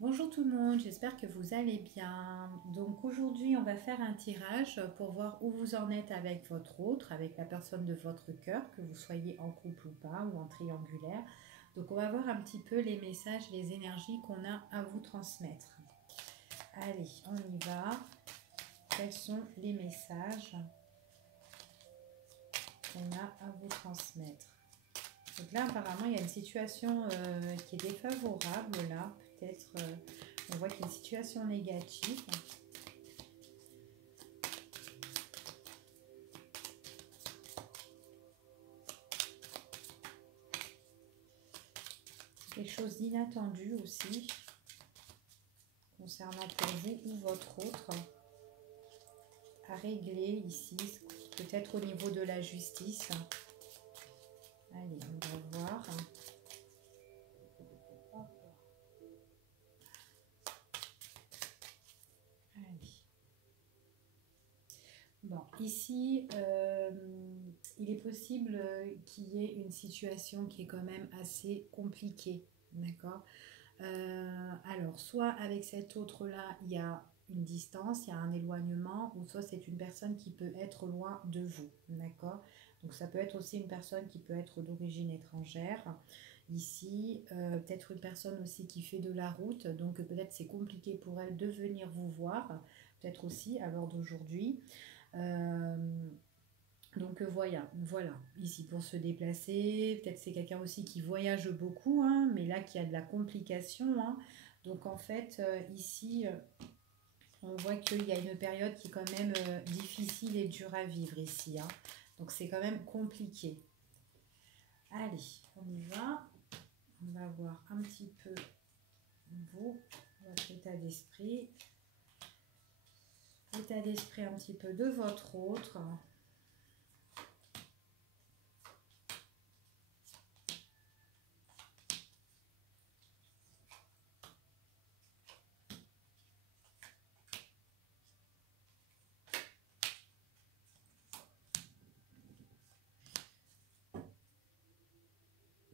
Bonjour tout le monde, j'espère que vous allez bien. Donc aujourd'hui, on va faire un tirage pour voir où vous en êtes avec votre autre, avec la personne de votre cœur, que vous soyez en couple ou pas, ou en triangulaire. Donc on va voir un petit peu les messages, les énergies qu'on a à vous transmettre. Allez, on y va. Quels sont les messages qu'on a à vous transmettre? Donc là, apparemment, il y a une situation qui est défavorable, là. Peut-être, on voit qu'il y a une situation négative. Quelque chose d'inattendu aussi, concernant pour vous ou votre autre, à régler ici, peut-être au niveau de la justice. Allez, on va voir. Bon, ici, il est possible qu'il y ait une situation qui est quand même assez compliquée, d'accord? Alors, soit avec cet autre-là, il y a une distance, il y a un éloignement, ou soit c'est une personne qui peut être loin de vous, d'accord? Donc, ça peut être aussi une personne qui peut être d'origine étrangère. Ici, peut-être une personne aussi qui fait de la route, donc peut-être c'est compliqué pour elle de venir vous voir, peut-être aussi à l'heure d'aujourd'hui. Euh, donc voilà, ici pour se déplacer, peut-être c'est quelqu'un aussi qui voyage beaucoup, hein, mais là qui a de la complication, hein. Donc en fait, ici, on voit qu'il y a une période qui est quand même difficile et dure à vivre ici, hein. Donc c'est quand même compliqué. Allez, on y va. On va voir un petit peu vous, votre état d'esprit. L'état d'esprit un petit peu de votre autre.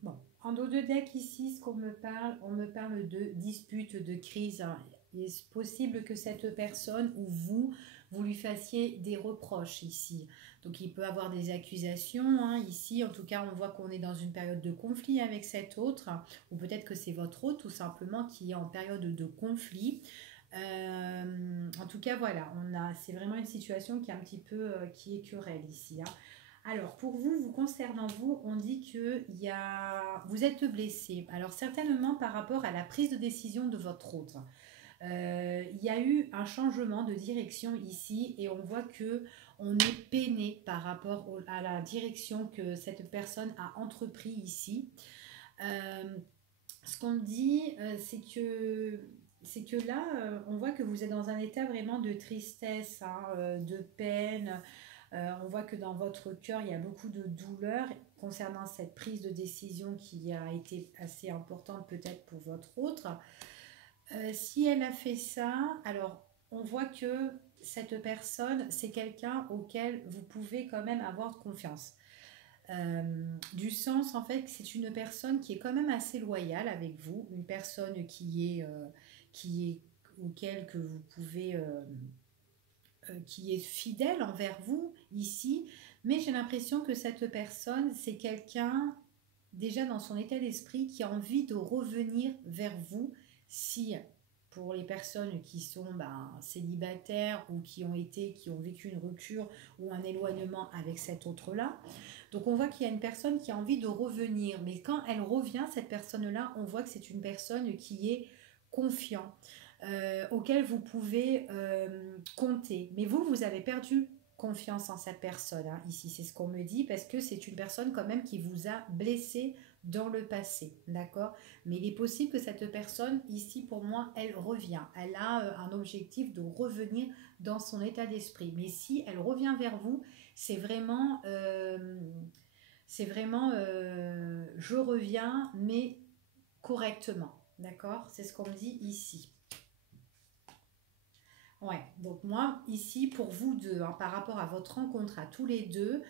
Bon, en dos de deck ici, ce qu'on me parle, on me parle de dispute, de crise, hein. Il est possible que cette personne ou vous lui fassiez des reproches ici. Donc il peut avoir des accusations, hein, ici. En tout cas, on voit qu'on est dans une période de conflit avec cet autre, ou peut-être que c'est votre autre tout simplement qui est en période de conflit. En tout cas, voilà, c'est vraiment une situation qui est un petit peu qui est querelle ici, hein. Alors, pour vous, vous concernant vous, on dit que vous êtes blessé. Alors, certainement par rapport à la prise de décision de votre autre. Il y a eu un changement de direction ici et on voit que on est peiné par rapport à la direction que cette personne a entrepris ici. Euh, Ce qu'on dit, c'est que là, on voit que vous êtes dans un état vraiment de tristesse, hein, de peine. On voit que dans votre cœur, il y a beaucoup de douleur concernant cette prise de décision qui a été assez importante peut-être pour votre autre. Si elle a fait ça, alors on voit que cette personne, c'est quelqu'un auquel vous pouvez quand même avoir confiance. Du sens en fait que c'est une personne qui est quand même assez loyale avec vous, une personne qui est auquel que vous pouvez qui est fidèle envers vous ici, mais j'ai l'impression que cette personne, c'est quelqu'un déjà dans son état d'esprit qui a envie de revenir vers vous si pour les personnes qui sont célibataires ou qui ont vécu une rupture ou un éloignement avec cet autre-là. Donc on voit qu'il y a une personne qui a envie de revenir, mais quand elle revient, cette personne-là, on voit que c'est une personne qui est confiant, auquel vous pouvez compter. Mais vous avez perdu confiance en cette personne, hein, ici, c'est ce qu'on me dit, parce que c'est une personne quand même qui vous a blessé dans le passé, d'accord? Mais il est possible que cette personne, ici, pour moi, elle revient. Elle a un objectif de revenir dans son état d'esprit. Mais si elle revient vers vous, c'est vraiment, je reviens, mais correctement, d'accord? C'est ce qu'on me dit ici. Ouais, donc moi, ici, pour vous deux, hein, par rapport à votre rencontre à tous les deux,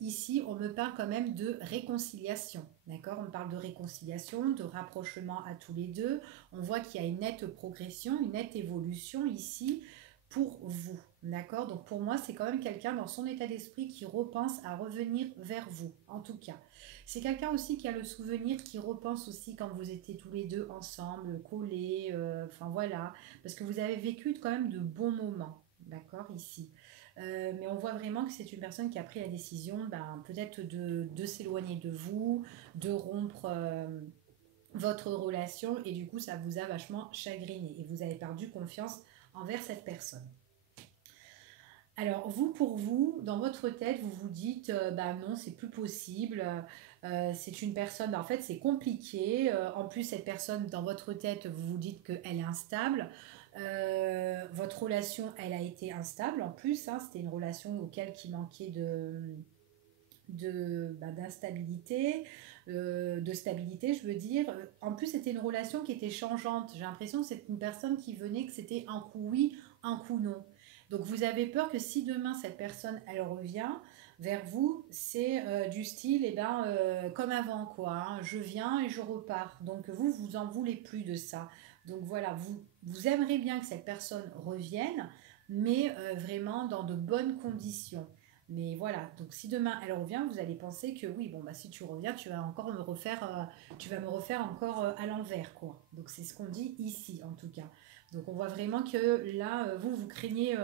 Ici, on me parle quand même de réconciliation, d'accord? On me parle de réconciliation, de rapprochement à tous les deux. On voit qu'il y a une nette progression, une nette évolution ici pour vous, d'accord? Donc pour moi, c'est quand même quelqu'un dans son état d'esprit qui repense à revenir vers vous, en tout cas. C'est quelqu'un aussi qui a le souvenir, qui repense aussi quand vous étiez tous les deux ensemble, collés, enfin voilà, parce que vous avez vécu quand même de bons moments, d'accord, ici. Mais on voit vraiment que c'est une personne qui a pris la décision, ben, peut-être de s'éloigner de vous, de rompre votre relation, et du coup, ça vous a vachement chagriné, et vous avez perdu confiance envers cette personne. Alors, vous, pour vous, dans votre tête, vous vous dites, bah non, c'est plus possible. C'est une personne, bah, en fait, c'est compliqué. En plus, cette personne, dans votre tête, vous vous dites qu'elle est instable. Votre relation, elle a été instable en plus. Hein, c'était une relation auquel qui manquait d'instabilité, de stabilité, je veux dire. En plus, c'était une relation qui était changeante. J'ai l'impression que c'est une personne qui venait, que c'était un coup oui, un coup non. Donc, vous avez peur que si demain cette personne, elle revient vers vous, c'est du style, eh ben, comme avant, quoi. Hein. Je viens et je repars. Donc, vous en voulez plus de ça. Donc, voilà, vous aimeriez bien que cette personne revienne, mais vraiment dans de bonnes conditions. Mais voilà, donc si demain elle revient, vous allez penser que oui, bon bah si tu reviens, tu vas me refaire encore à l'envers quoi. Donc c'est ce qu'on dit ici en tout cas. Donc on voit vraiment que là, vous craignez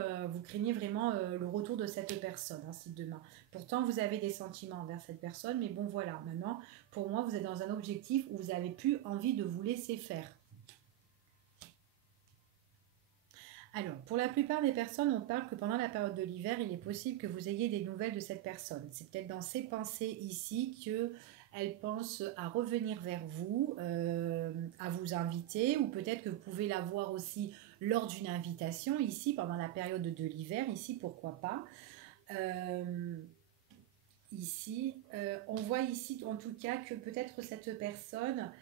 vraiment le retour de cette personne, hein, si demain. Pourtant vous avez des sentiments envers cette personne, mais bon voilà, maintenant pour moi vous êtes dans un objectif où vous avez plus envie de vous laisser faire. Alors, pour la plupart des personnes, on parle que pendant la période de l'hiver, il est possible que vous ayez des nouvelles de cette personne. C'est peut-être dans ses pensées ici que elle pense à revenir vers vous, à vous inviter, ou peut-être que vous pouvez la voir aussi lors d'une invitation ici pendant la période de l'hiver. Ici, pourquoi pas. Euh, on voit ici en tout cas que peut-être cette personne,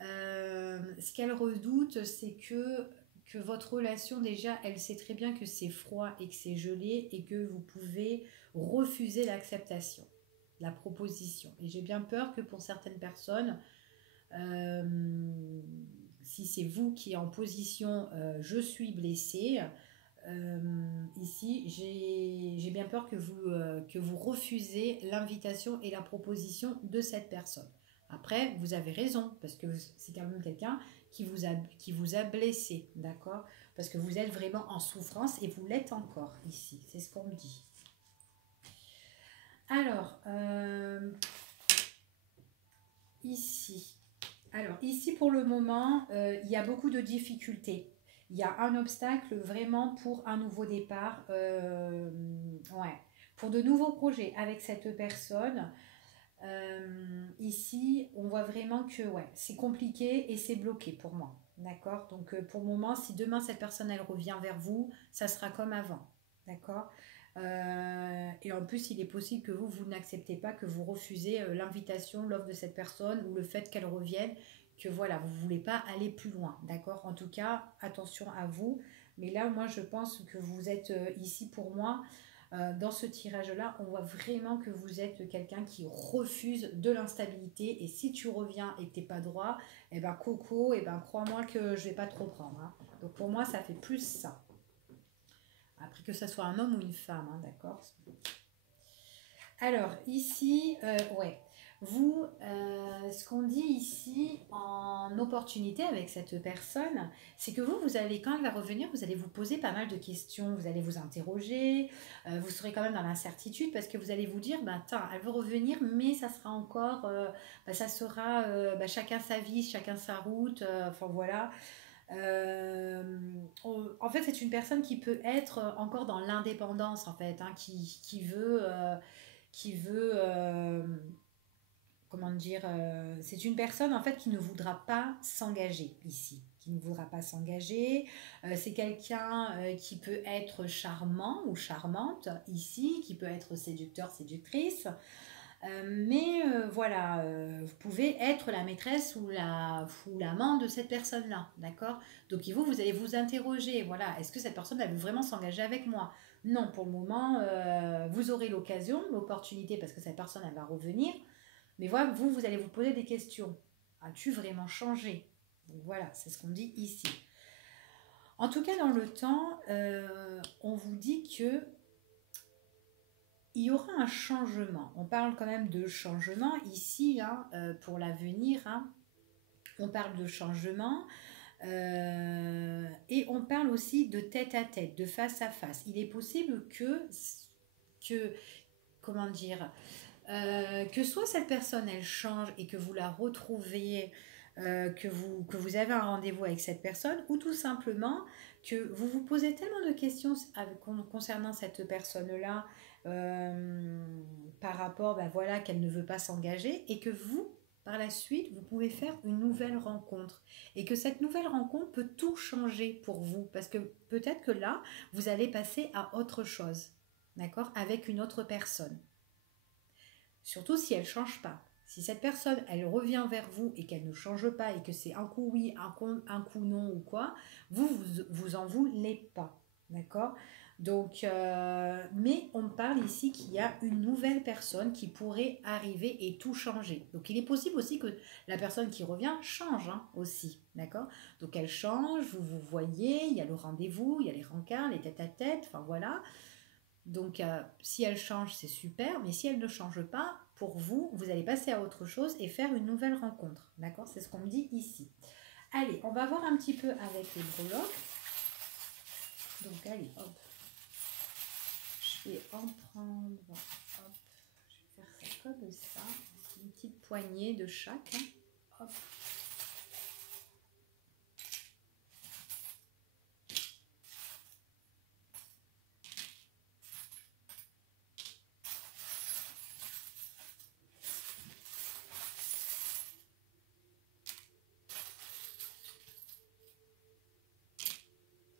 ce qu'elle redoute, c'est que votre relation, déjà, elle sait très bien que c'est froid et que c'est gelé et que vous pouvez refuser l'acceptation, la proposition. Et j'ai bien peur que pour certaines personnes, euh, si c'est vous qui êtes en position je suis blessée, ici, j'ai bien peur que vous refusez l'invitation et la proposition de cette personne. Après, vous avez raison, parce que c'est quand même quelqu'un qui vous a blessé, d'accord? Parce que vous êtes vraiment en souffrance et vous l'êtes encore ici, c'est ce qu'on me dit. Alors, ici, ici pour le moment, il y a beaucoup de difficultés. Il y a un obstacle vraiment pour un nouveau départ. Ouais. Pour de nouveaux projets avec cette personne. Ici, on voit vraiment que ouais, c'est compliqué et c'est bloqué pour moi. D'accord. Donc pour le moment, si demain cette personne elle revient vers vous, ça sera comme avant. D'accord. Et en plus, il est possible que vous n'acceptez pas, que vous refusez l'invitation, l'offre de cette personne ou le fait qu'elle revienne, que voilà, vous ne voulez pas aller plus loin. D'accord. En tout cas, attention à vous. Mais là, moi, je pense que vous êtes ici pour moi. Dans ce tirage-là, on voit vraiment que vous êtes quelqu'un qui refuse de l'instabilité. Et si tu reviens et que tu n'es pas droit, eh ben Coco, eh ben crois-moi que je vais pas trop prendre. Hein. Donc pour moi, ça fait plus ça. Après que ce soit un homme ou une femme, hein, d'accord. Alors ici, ouais. Vous, ce qu'on dit ici en opportunité avec cette personne, c'est que vous allez, quand elle va revenir, vous allez vous poser pas mal de questions, vous allez vous interroger, vous serez quand même dans l'incertitude parce que vous allez vous dire, bah, tiens, elle veut revenir, mais ça sera encore, ça sera chacun sa vie, chacun sa route, enfin voilà. En fait, c'est une personne qui peut être encore dans l'indépendance, en fait, hein, qui veut comment dire, c'est une personne en fait qui ne voudra pas s'engager ici, qui ne voudra pas s'engager. C'est quelqu'un qui peut être charmant ou charmante ici, qui peut être séducteur, séductrice. Mais voilà, vous pouvez être la maîtresse ou l'amant de cette personne-là, d'accord? Donc vous allez vous interroger, voilà, est-ce que cette personne elle veut vraiment s'engager avec moi? Non, pour le moment, vous aurez l'occasion, l'opportunité, parce que cette personne, elle va revenir. Mais voilà, vous allez vous poser des questions. As-tu vraiment changé? Donc voilà, c'est ce qu'on dit ici. En tout cas, dans le temps, on vous dit que il y aura un changement. On parle quand même de changement ici, hein, pour l'avenir. Hein. On parle de changement et on parle aussi de tête à tête, de face à face. Il est possible que comment dire, que soit cette personne elle change et que vous la retrouviez, que vous avez un rendez-vous avec cette personne, ou tout simplement que vous vous posez tellement de questions concernant cette personne-là, euh, par rapport, ben voilà, qu'elle ne veut pas s'engager, et que vous, par la suite, vous pouvez faire une nouvelle rencontre. Et que cette nouvelle rencontre peut tout changer pour vous, parce que peut-être que là, vous allez passer à autre chose, d'accord, avec une autre personne. Surtout si elle ne change pas. Si cette personne, elle revient vers vous et qu'elle ne change pas et que c'est un coup oui, un coup non ou quoi, vous en voulez pas. D'accord. Donc, mais on parle ici qu'il y a une nouvelle personne qui pourrait arriver et tout changer. Donc, il est possible aussi que la personne qui revient change hein, aussi. D'accord. Donc, elle change, vous vous voyez, il y a le rendez-vous, il y a les rencarts, les tête-à-tête, enfin voilà. Donc, si elle change, c'est super, mais si elle ne change pas, pour vous, vous allez passer à autre chose et faire une nouvelle rencontre. D'accord. C'est ce qu'on me dit ici. Allez, on va voir un petit peu avec les breloques. Donc, allez, hop. Je vais en prendre, hop. Je vais faire ça comme ça. Une petite poignée de chaque. Hein. Hop.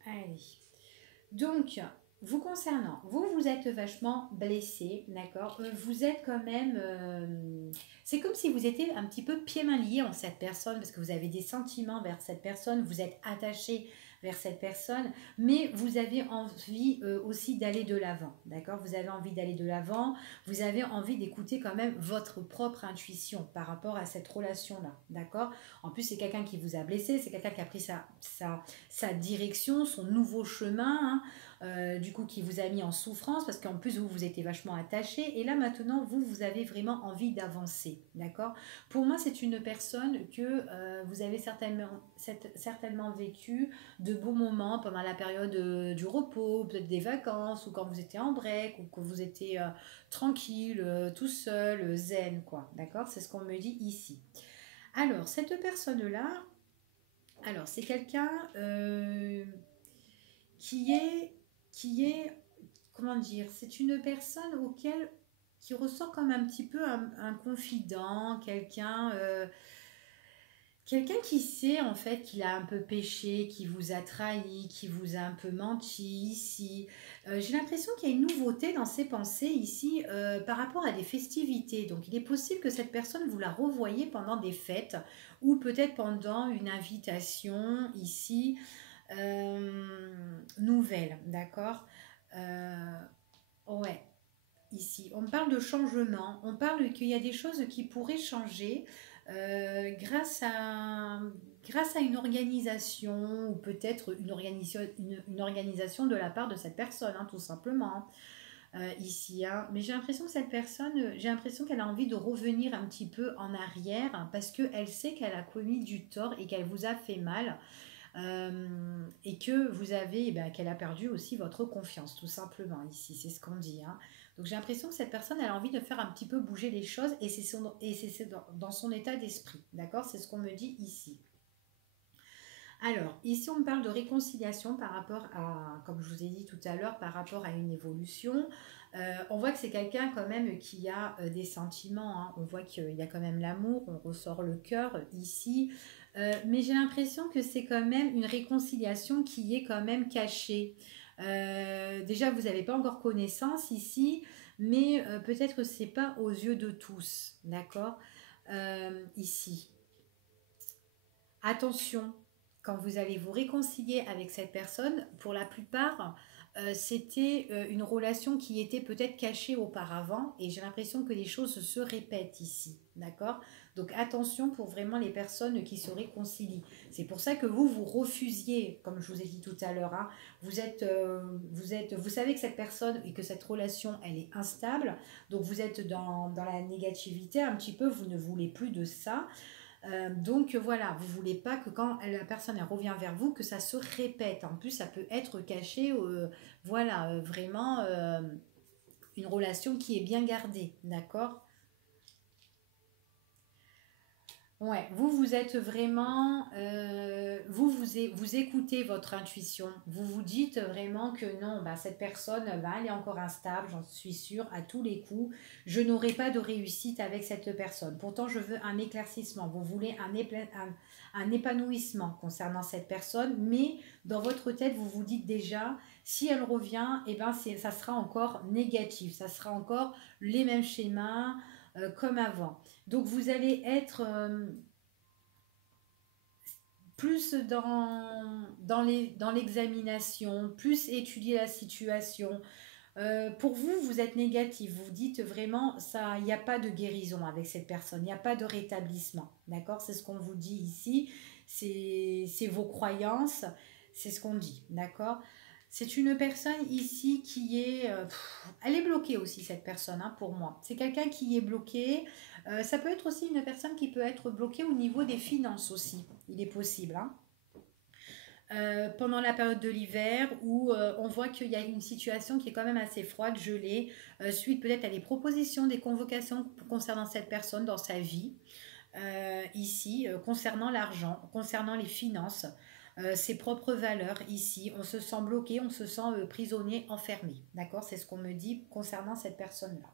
Allez. Donc, vous concernant, vous êtes vachement blessé, d'accord. Vous êtes quand même... c'est comme si vous étiez un petit peu pieds-mains liés en cette personne, parce que vous avez des sentiments vers cette personne, vous êtes attaché vers cette personne, mais vous avez envie aussi d'aller de l'avant, d'accord. Vous avez envie d'aller de l'avant, vous avez envie d'écouter quand même votre propre intuition par rapport à cette relation-là, d'accord. En plus, c'est quelqu'un qui vous a blessé, c'est quelqu'un qui a pris sa direction, son nouveau chemin, hein, du coup qui vous a mis en souffrance parce qu'en plus vous étiez vachement attaché et là maintenant vous avez vraiment envie d'avancer, d'accord. Pour moi c'est une personne que vous avez certainement vécu de beaux moments pendant la période du repos, peut-être des vacances ou quand vous étiez en break ou que vous étiez tranquille, tout seul, zen quoi, d'accord. C'est ce qu'on me dit ici. Alors cette personne là, alors c'est quelqu'un qui est, qui est, comment dire, c'est une personne qui ressort comme un petit peu un confident, quelqu'un qui sait en fait qu'il a un peu péché, qui vous a trahi, qui vous a un peu menti ici. J'ai l'impression qu'il y a une nouveauté dans ses pensées ici par rapport à des festivités. Donc il est possible que cette personne, vous la revoyez pendant des fêtes ou peut-être pendant une invitation ici nouvelle, d'accord. euh, ouais, ici, on parle de changement, on parle qu'il y a des choses qui pourraient changer grâce à une organisation ou peut-être une organisation de la part de cette personne, hein, tout simplement. Ici, hein. Mais j'ai l'impression que cette personne, j'ai l'impression qu'elle a envie de revenir un petit peu en arrière hein, parce qu'elle sait qu'elle a commis du tort et qu'elle vous a fait mal. Et que vous avez, eh ben, qu'elle a perdu aussi votre confiance, tout simplement, ici, c'est ce qu'on dit. Hein. Donc j'ai l'impression que cette personne, elle a envie de faire un petit peu bouger les choses et c'est dans son état d'esprit, d'accord. C'est ce qu'on me dit ici. Alors, ici, on me parle de réconciliation par rapport à, comme je vous ai dit tout à l'heure, par rapport à une évolution. On voit que c'est quelqu'un quand même qui a des sentiments. Hein. On voit qu'il y a quand même l'amour, on ressort le cœur ici. Mais j'ai l'impression que c'est quand même une réconciliation qui est quand même cachée. Déjà, vous n'avez pas encore connaissance ici, mais peut-être que c'est pas aux yeux de tous, d'accord. Ici. Attention, quand vous allez vous réconcilier avec cette personne, pour la plupart, c'était une relation qui était peut-être cachée auparavant et j'ai l'impression que les choses se répètent ici, d'accord? Donc attention pour vraiment les personnes qui se réconcilient. C'est pour ça que vous refusiez, comme je vous ai dit tout à l'heure, hein, vous savez que cette personne et que cette relation, elle est instable, donc vous êtes dans la négativité un petit peu, vous ne voulez plus de ça. Donc voilà, vous voulez pas que quand la personne elle revient vers vous, que ça se répète. En plus, ça peut être caché, voilà, vraiment une relation qui est bien gardée, d'accord? Ouais, vous êtes vraiment, vous écoutez votre intuition. Vous vous dites vraiment que non, bah, cette personne, bah, elle est encore instable, j'en suis sûre, à tous les coups. Je n'aurai pas de réussite avec cette personne. Pourtant, je veux un éclaircissement. Vous voulez un épanouissement concernant cette personne, mais dans votre tête, vous vous dites déjà, si elle revient, eh ben, ça sera encore négatif. Ça sera encore les mêmes schémas comme avant. Donc vous allez être plus dans l'examination, plus étudier la situation. Pour vous, vous êtes négatif. Vous dites vraiment, ça, il n'y a pas de guérison avec cette personne, il n'y a pas de rétablissement. D'accord? C'est ce qu'on vous dit ici. C'est vos croyances, c'est ce qu'on dit. D'accord? C'est une personne ici qui est... elle est bloquée aussi, cette personne, hein, pour moi. C'est quelqu'un qui est bloqué. Ça peut être aussi une personne qui peut être bloquée au niveau des finances aussi. Il est possible, hein. Pendant la période de l'hiver où on voit qu'il y a une situation qui est quand même assez froide, gelée, suite peut-être à des propositions, des convocations concernant cette personne dans sa vie, ici, concernant l'argent, concernant les finances, ses propres valeurs, ici, on se sent bloqué, on se sent prisonnier, enfermé, d'accord? C'est ce qu'on me dit concernant cette personne-là.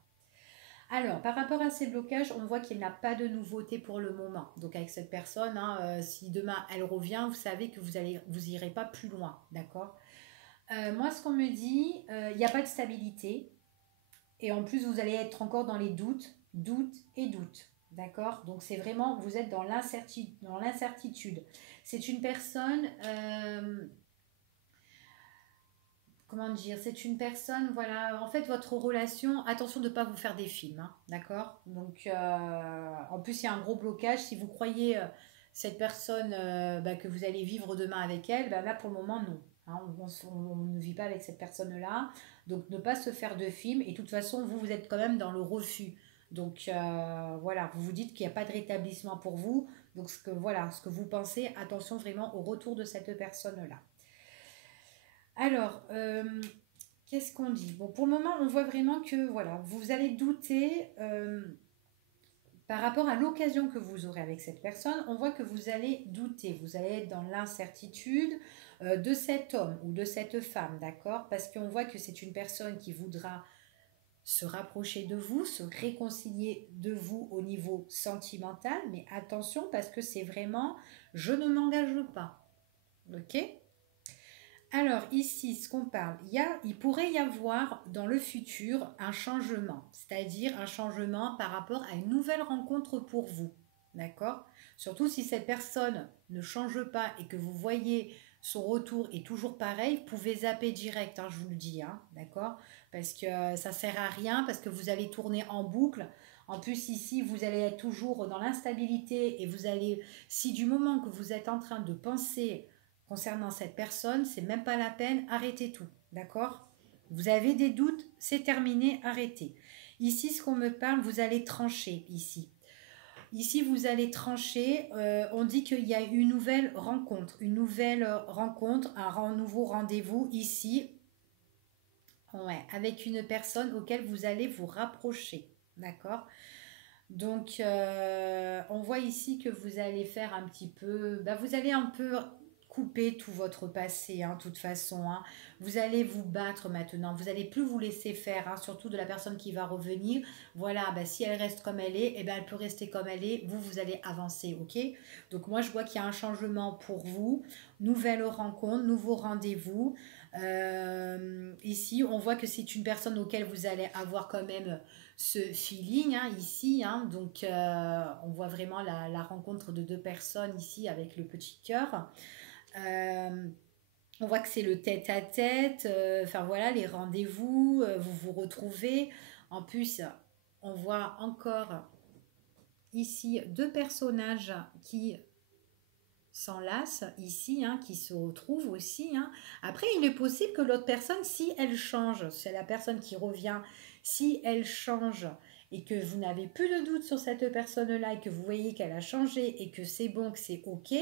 Alors, par rapport à ces blocages, on voit qu'il n'a pas de nouveauté pour le moment. Donc avec cette personne, hein, si demain elle revient, vous savez que vous irez pas plus loin, d'accord? Moi, ce qu'on me dit, il n'y a pas de stabilité. Et en plus, vous allez être encore dans les doutes, doutes et doutes, d'accord? Donc c'est vraiment, vous êtes dans l'incertitude. C'est une personne, comment dire, c'est une personne, voilà, en fait, votre relation, attention de ne pas vous faire des films, hein, d'accord? Donc, en plus, il y a un gros blocage. Si vous croyez cette personne bah, que vous allez vivre demain avec elle, bah, là, pour le moment, non. Hein, on ne vit pas avec cette personne-là. Donc, ne pas se faire de films. Et de toute façon, vous êtes quand même dans le refus. Donc, voilà, vous vous dites qu'il n'y a pas de rétablissement pour vous. Donc, voilà, ce que vous pensez, attention vraiment au retour de cette personne-là. Alors, qu'est-ce qu'on dit? Bon, pour le moment, on voit vraiment que voilà, vous allez douter par rapport à l'occasion que vous aurez avec cette personne. On voit que vous allez douter, vous allez être dans l'incertitude de cet homme ou de cette femme, d'accord? Parce qu'on voit que c'est une personne qui voudra se rapprocher de vous, se réconcilier de vous au niveau sentimental, mais attention parce que c'est vraiment je ne m'engage pas, ok? Alors ici, ce qu'on parle, il pourrait y avoir dans le futur un changement, c'est-à-dire un changement par rapport à une nouvelle rencontre pour vous, d'accord? Surtout si cette personne ne change pas et que vous voyez son retour est toujours pareil, vous pouvez zapper direct, hein, je vous le dis, hein, d'accord? Parce que ça sert à rien, parce que vous allez tourner en boucle. En plus ici, vous allez être toujours dans l'instabilité et vous allez, si du moment que vous êtes en train de penser concernant cette personne, c'est même pas la peine, arrêtez tout, d'accord? Vous avez des doutes, c'est terminé, arrêtez. Ici, ce qu'on me parle, vous allez trancher ici. Ici, vous allez trancher. On dit qu'il y a une nouvelle rencontre, nouveau rendez-vous ici, ouais, avec une personne auquel vous allez vous rapprocher, d'accord? Donc, on voit ici que vous allez faire un petit peu, bah, vous allez un peu couper tout votre passé, hein, de toute façon, hein. Vous allez vous battre maintenant, vous n'allez plus vous laisser faire, hein, surtout de la personne qui va revenir. Voilà, bah, si elle reste comme elle est, eh ben, elle peut rester comme elle est, vous allez avancer, ok? Donc moi, je vois qu'il y a un changement pour vous, nouvelle rencontre, nouveau rendez-vous. Ici, on voit que c'est une personne auquel vous allez avoir quand même ce feeling, hein, ici, hein. Donc on voit vraiment la rencontre de deux personnes ici avec le petit cœur. Euh, On voit que c'est le tête-à-tête, enfin voilà, les rendez-vous, vous vous retrouvez. En plus, on voit encore ici deux personnages qui s'enlacent ici, hein, qui se retrouvent aussi, hein. Après, il est possible que l'autre personne, si elle change, c'est la personne qui revient, si elle change et que vous n'avez plus de doute sur cette personne-là et que vous voyez qu'elle a changé et que c'est bon, que c'est OK,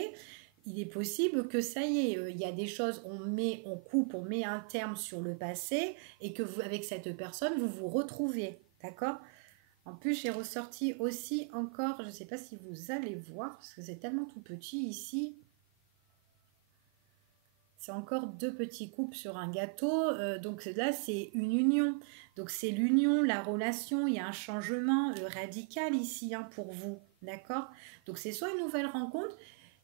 il est possible que ça y est, il y a des choses, on coupe, on met un terme sur le passé et que vous, avec cette personne, vous vous retrouvez. D'accord? En plus, j'ai ressorti aussi encore, je ne sais pas si vous allez voir, parce que c'est tellement tout petit ici. C'est encore deux petits coupes sur un gâteau. Donc là, c'est une union. Donc c'est l'union, la relation. Il y a un changement radical ici, hein, pour vous. D'accord? Donc c'est soit une nouvelle rencontre,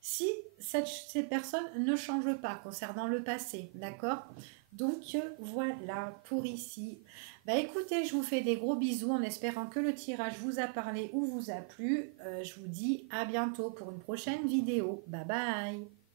si cette personne ne change pas concernant le passé. D'accord? Donc voilà pour ici. Bah écoutez, je vous fais des gros bisous en espérant que le tirage vous a parlé ou vous a plu. Je vous dis à bientôt pour une prochaine vidéo. Bye bye.